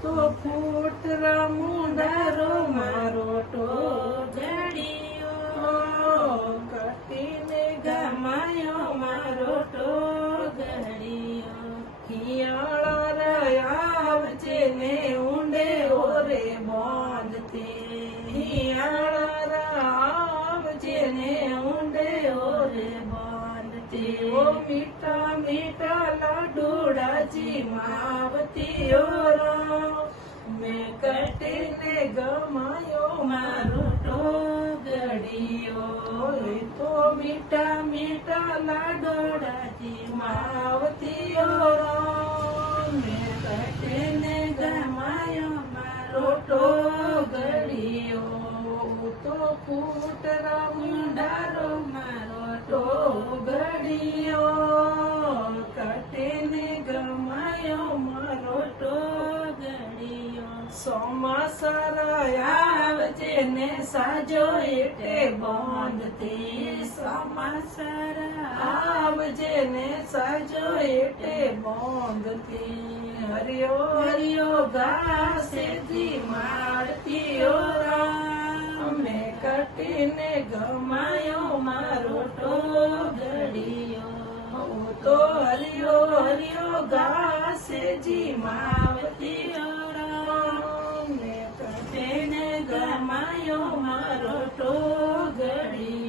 તો ફૂટરા મુંડારો મારો ટોગડિયો કટીને ગમાયો મારો ટોગડિયો હિયાળા આવજે ને ઊંડે ઓરે બાંધતી હિયાળા આવજે ને ઊંડે ઓરે બાંધતી ઓ મીઠા મીઠા લાડુડાજી માવતી મેં કટીને ગમાયો મારો ટોગડિયો તો મીઠા મીઠા લાડુડાજી માવતી મેં કટીને ગમાયો મારો ટોગડિયો તો ફૂટરા મુંડારો મારો ટોગડિયો કટીને ગમાયો મારો ટોગડિયો ચોમાસા આવજે ને સાજો એટલે બાંધતી ચોમાસા આવજે ને સાજો એટલે બાંધતી હરિયો હરિયો ઘાસેથી મારતી મેં કટીને ગમાયો મારો ટોગડિયો તો હરિયો હરિયો ઘાસેજી માવતી મેં કટીને ગમાયો મારો ટોગડિયો